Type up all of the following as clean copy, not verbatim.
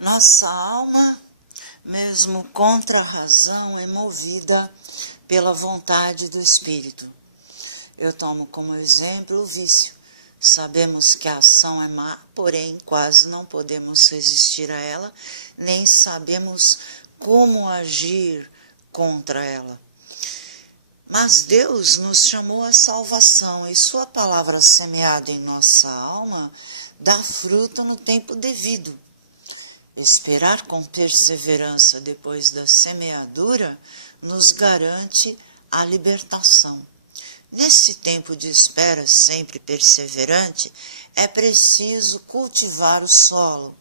Nossa alma, mesmo contra a razão, é movida pela vontade do Espírito. Eu tomo como exemplo o vício. Sabemos que a ação é má, porém quase não podemos resistir a ela, nem sabemos como agir contra ela. Mas Deus nos chamou à salvação e sua palavra semeada em nossa alma dá fruto no tempo devido. Esperar com perseverança depois da semeadura nos garante a libertação. Nesse tempo de espera sempre perseverante, é preciso cultivar o solo,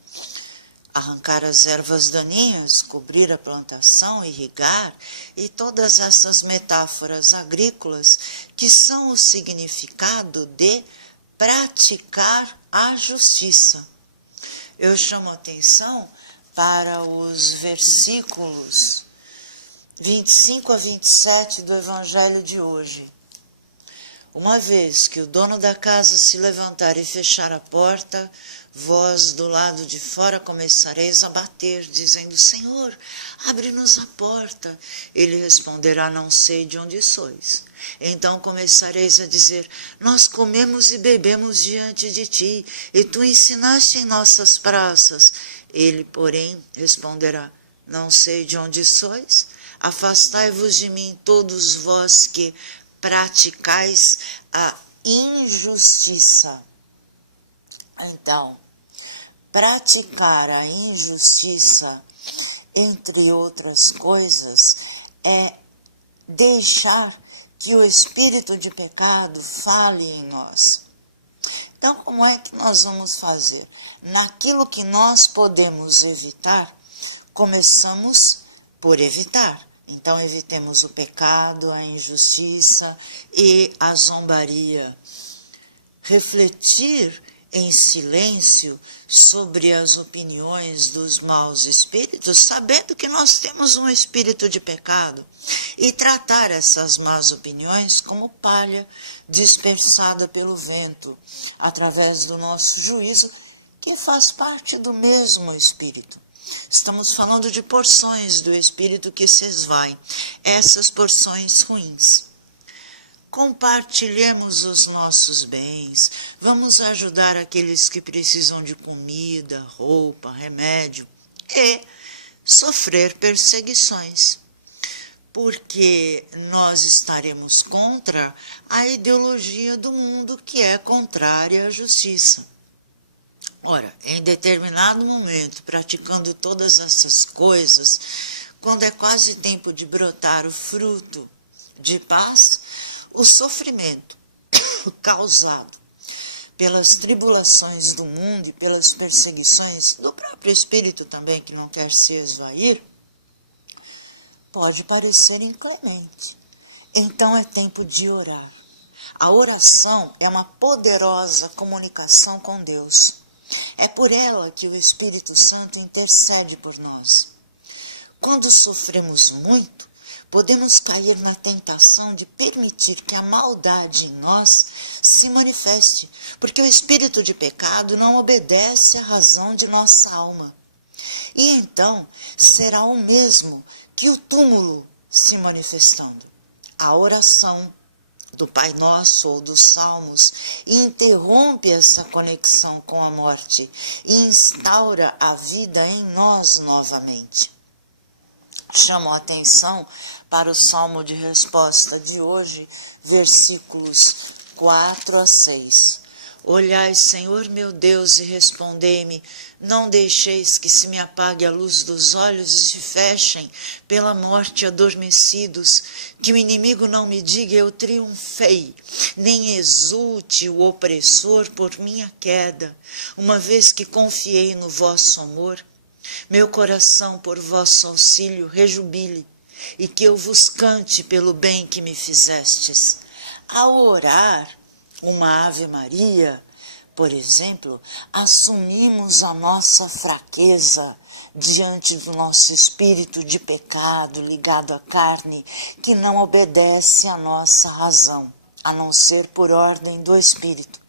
arrancar as ervas daninhas, cobrir a plantação, irrigar e todas essas metáforas agrícolas que são o significado de praticar a justiça. Eu chamo a atenção para os versículos 25 a 27 do Evangelho de hoje. Uma vez que o dono da casa se levantar e fechar a porta, vós do lado de fora começareis a bater, dizendo: Senhor, abre-nos a porta. Ele responderá: não sei de onde sois. Então começareis a dizer: nós comemos e bebemos diante de ti, e tu ensinaste em nossas praças. Ele, porém, responderá: não sei de onde sois. Afastai-vos de mim, todos vós que praticais a injustiça. Então, praticar a injustiça, entre outras coisas, é deixar que o espírito de pecado fale em nós. Então, como é que nós vamos fazer? Naquilo que nós podemos evitar, começamos por evitar. Então, evitemos o pecado, a injustiça e a zombaria. Refletir em silêncio sobre as opiniões dos maus espíritos, sabendo que nós temos um espírito de pecado, e tratar essas más opiniões como palha dispersada pelo vento, através do nosso juízo, que faz parte do mesmo espírito. Estamos falando de porções do espírito que se esvaem, essas porções ruins. Compartilhemos os nossos bens, vamos ajudar aqueles que precisam de comida, roupa, remédio e sofrer perseguições, porque nós estaremos contra a ideologia do mundo que é contrária à justiça. Ora, em determinado momento, praticando todas essas coisas, quando é quase tempo de brotar o fruto de paz, o sofrimento causado pelas tribulações do mundo e pelas perseguições do próprio espírito também, que não quer se esvair, pode parecer inclemente. Então é tempo de orar. A oração é uma poderosa comunicação com Deus. É por ela que o Espírito Santo intercede por nós. Quando sofremos muito, podemos cair na tentação de permitir que a maldade em nós se manifeste, porque o espírito de pecado não obedece à razão de nossa alma. E então será o mesmo que o túmulo se manifestando. A oração do Pai Nosso ou dos Salmos interrompe essa conexão com a morte e instaura a vida em nós novamente. Chamo a atenção para o Salmo de resposta de hoje, versículos 4 a 6. Olhai, Senhor meu Deus, e respondei-me, não deixeis que se me apague a luz dos olhos e se fechem pela morte adormecidos, que o inimigo não me diga eu triunfei, nem exulte o opressor por minha queda, uma vez que confiei no vosso amor. Meu coração por vosso auxílio rejubile, e que eu vos cante pelo bem que me fizestes. Ao orar uma Ave Maria, por exemplo, assumimos a nossa fraqueza diante do nosso espírito de pecado ligado à carne, que não obedece à nossa razão, a não ser por ordem do Espírito.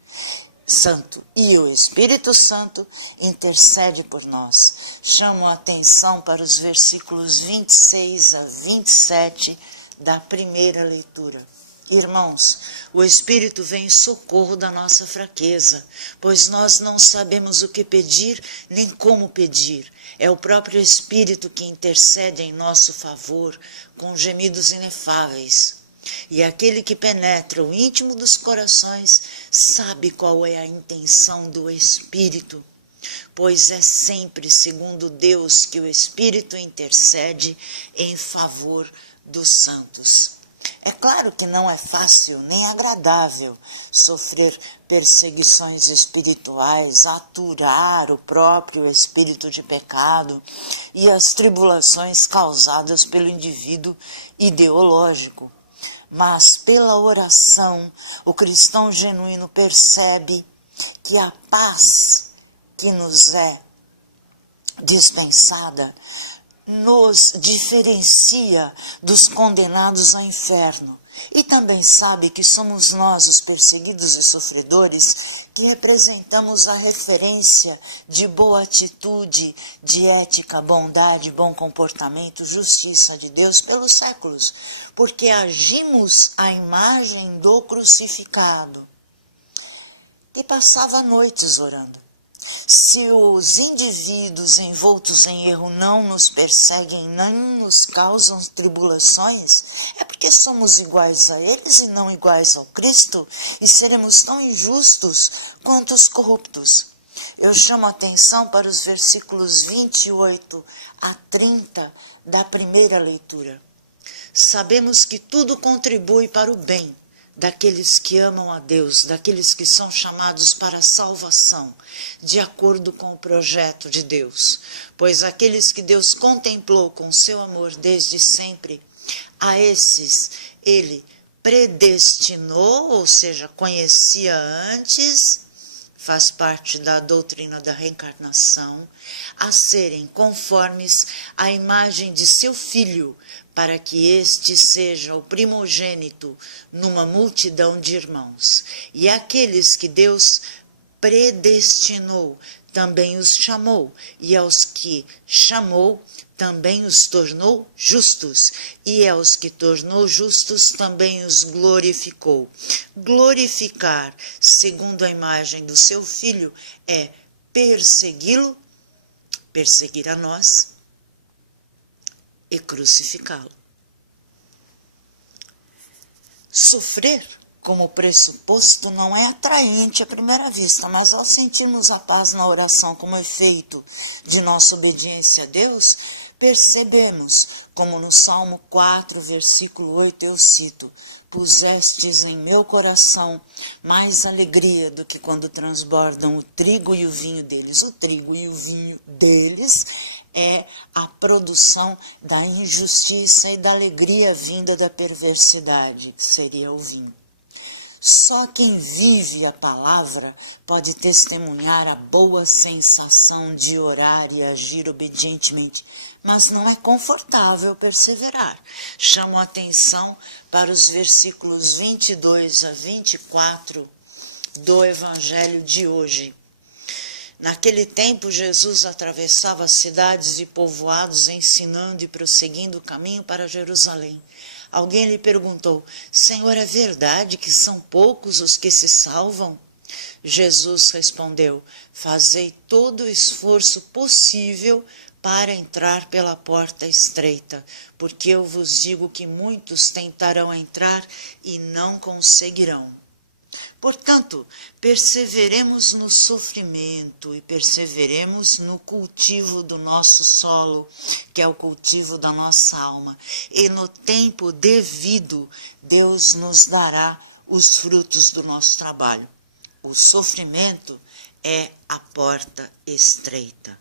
Santo e o Espírito Santo intercede por nós. Chamo a atenção para os versículos 26 a 27 da primeira leitura. Irmãos, o Espírito vem em socorro da nossa fraqueza, pois nós não sabemos o que pedir nem como pedir. É o próprio Espírito que intercede em nosso favor com gemidos inefáveis. E aquele que penetra o íntimo dos corações sabe qual é a intenção do Espírito, pois é sempre segundo Deus que o Espírito intercede em favor dos santos. É claro que não é fácil nem agradável sofrer perseguições espirituais, aturar o próprio espírito de pecado e as tribulações causadas pelo indivíduo ideológico. Mas pela oração, o cristão genuíno percebe que a paz que nos é dispensada nos diferencia dos condenados ao inferno. E também sabe que somos nós, os perseguidos e sofredores, que representamos a referência de boa atitude, de ética, bondade, bom comportamento, justiça de Deus pelos séculos, porque agimos à imagem do crucificado, que passava noites orando. Se os indivíduos envoltos em erro não nos perseguem, nem nos causam tribulações, é porque somos iguais a eles e não iguais ao Cristo, e seremos tão injustos quanto os corruptos. Eu chamo a atenção para os versículos 28 a 30 da primeira leitura. Sabemos que tudo contribui para o bem daqueles que amam a Deus, daqueles que são chamados para a salvação, de acordo com o projeto de Deus. Pois aqueles que Deus contemplou com seu amor desde sempre, a esses ele predestinou, ou seja, conhecia antes, faz parte da doutrina da reencarnação, a serem conformes à imagem de seu Filho, para que este seja o primogênito numa multidão de irmãos. E aqueles que Deus predestinou, também os chamou, e aos que chamou, também os tornou justos, e aos que tornou justos, também os glorificou. Glorificar, segundo a imagem do seu Filho, é persegui-lo, perseguir a nós, e crucificá-lo. Sofrer como pressuposto não é atraente à primeira vista, mas ao sentirmos a paz na oração como efeito de nossa obediência a Deus, percebemos, como no Salmo 4, versículo 8 eu cito, pusestes em meu coração mais alegria do que quando transbordam o trigo e o vinho deles. O trigo e o vinho deles é a produção da injustiça e da alegria vinda da perversidade, seria o vinho. Só quem vive a palavra pode testemunhar a boa sensação de orar e agir obedientemente, mas não é confortável perseverar. Chamo a atenção para os versículos 22 a 24 do Evangelho de hoje. Naquele tempo, Jesus atravessava cidades e povoados, ensinando e prosseguindo o caminho para Jerusalém. Alguém lhe perguntou: Senhor, é verdade que são poucos os que se salvam? Jesus respondeu: Fazei todo o esforço possível para entrar pela porta estreita, porque eu vos digo que muitos tentarão entrar e não conseguirão. Portanto, perseveremos no sofrimento e perseveremos no cultivo do nosso solo, que é o cultivo da nossa alma. E no tempo devido, Deus nos dará os frutos do nosso trabalho. O sofrimento é a porta estreita.